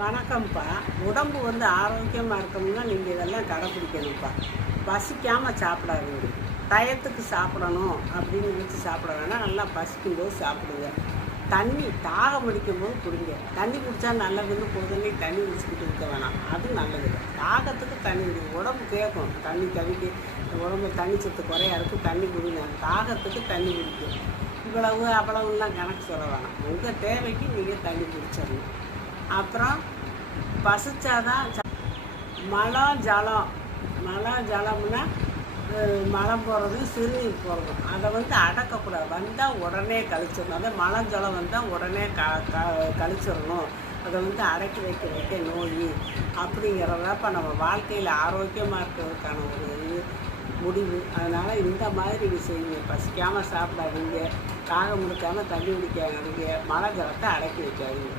வணக்கம்ப்பா. உடம்பு ஆரோக்கியமாக இருக்கணும்னா நீங்கள் இதெல்லாம் கடைப்பிடிக்கணும்ப்பா. பசிக்காமல் சாப்பிடாதீங்க. டயத்துக்கு சாப்பிடணும் அப்படின்னு நினச்சி சாப்பிட வேணாம். நல்லா பசிக்கும்போது சாப்பிடுங்க. தண்ணி தாகம் அடிக்கும்போது குடிங்க. தண்ணி குடித்தா நல்லதுன்னு பொழுதுனே தண்ணி குடிச்சிக்கிட்டு இருக்க வேணாம். அது நல்லது. தாகத்துக்கு தண்ணி குடிங்க. உடம்பு கேட்கும் தண்ணி தவிக்க. உடம்பு தண்ணி சத்து குறையா இருக்குது, தண்ணி குடிங்க. தாகத்துக்கு தண்ணி குடிக்கும். இவ்வளவு அவ்வளவுலாம் கணக்கு சொல்ல வேணாம். உங்கள் தேவைக்கு நீங்கள் தண்ணி குடிச்சிடணும். அப்புறம் பசிச்சாதான் மழை ஜலம்னா மழை போகிறது, சிறுநீர் போகிறதும் அதை அடக்கக்கூடாது. வந்தால் உடனே கழிச்சிடணும். அதை மழை ஜலம் வந்தால் உடனே கழிச்சிடணும். அதை அடக்கி வைக்க நோய் அப்படிங்கிறதப்போ நம்ம வாழ்க்கையில் ஆரோக்கியமாக இருக்கிறதுக்கான ஒரு முடிவு. அதனால் இந்த மாதிரி நீங்கள் செய்யுங்க. பசிக்காமல் சாப்பிடாதீங்க, தாகம் முடிக்காமல் தண்ணி குடிக்காதீங்க, மழை ஜலத்தை அடக்கி வைக்காதீங்க.